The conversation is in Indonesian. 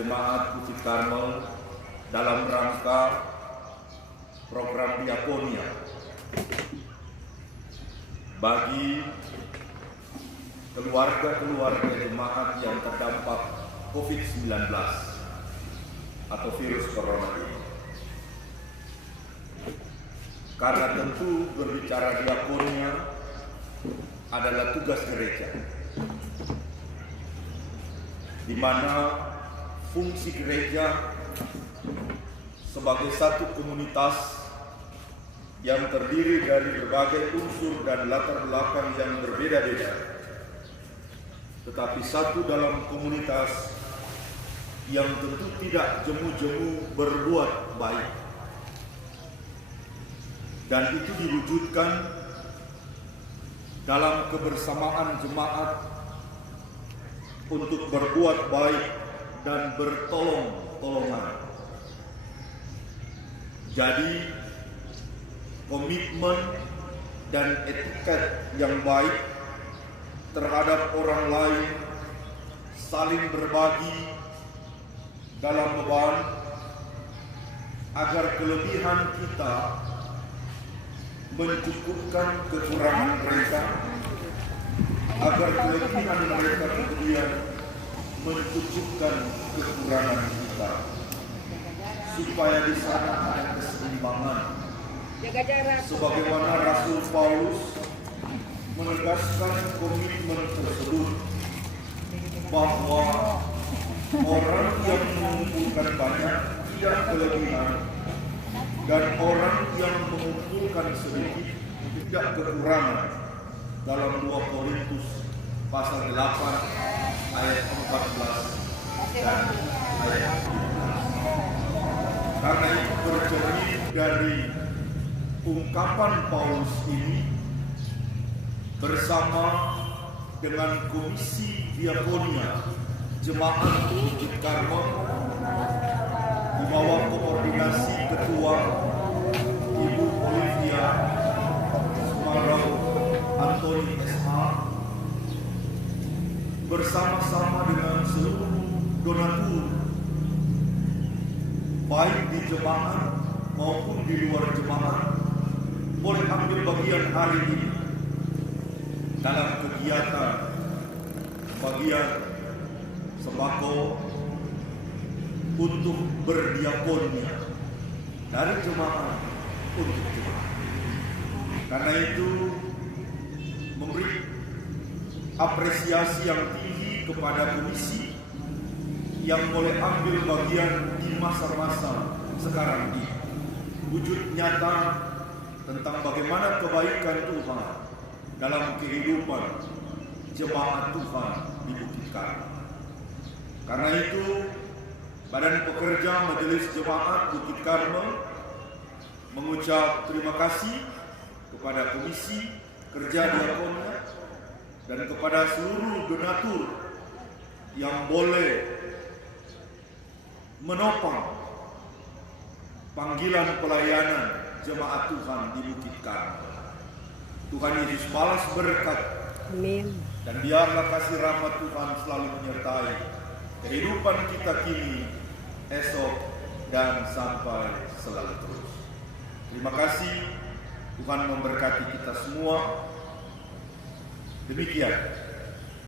Jemaat Bukit Karmel dalam rangka program diakonia bagi keluarga-keluarga jemaat yang terdampak COVID-19 atau virus corona ini. Karena tentu berbicara diakonia adalah tugas gereja, di mana fungsi gereja sebagai satu komunitas yang terdiri dari berbagai unsur dan latar belakang yang berbeda-beda, tetapi satu dalam komunitas yang tentu tidak jemu-jemu berbuat baik. Dan itu diwujudkan dalam kebersamaan jemaat untuk berbuat baik dan bertolong-tolongan. Jadi komitmen dan etiket yang baik terhadap orang lain, saling berbagi dalam beban, agar kelebihan kita mencukupkan kekurangan mereka, agar kelebihan mereka kemudian mencukupkan kekurangan kita, supaya di sana ada keseimbangan. Sebagaimana Rasul Paulus menegaskan komitmen tersebut, bahwa orang yang mengumpulkan banyak tidak kelebihan, dan orang yang mengumpulkan sedikit tidak kekurangan, dalam 2 Korintus pasal 8 ayat 14 dan ayat 15. Karena itu bercermin dari ungkapan Paulus ini bersama dengan Komisi Diakonia Jemaat Bukit Karmel di bawah koordinasi Ketua Ibu Olivia Sumarau Antoni SH, bersama-sama dengan seluruh donatur baik di jemaat maupun di luar jemaat boleh ambil bagian hari ini dalam kegiatan bagian sembako untuk berdiakonia dari jemaat untuk jemaat. Karena itu memberi apresiasi yang tinggi kepada komisi yang boleh ambil bagian di masa-masa sekarang ini. Wujud nyata tentang bagaimana kebaikan Tuhan dalam kehidupan jemaat Tuhan di Bukit Karmel. Karena itu, Badan Pekerja Majelis Jemaat Bukit Karmel mengucap terima kasih kepada Komisi Kerja Diakonia dan kepada seluruh donatur yang boleh menopang panggilan pelayanan jemaat Tuhan di Bukit Karmel. Tuhan Yesus balas berkat. Amin. Dan biarlah kasih rahmat Tuhan selalu menyertai kehidupan kita kini, esok, dan sampai selalu terus. Terima kasih, Tuhan memberkati kita semua. Demikian.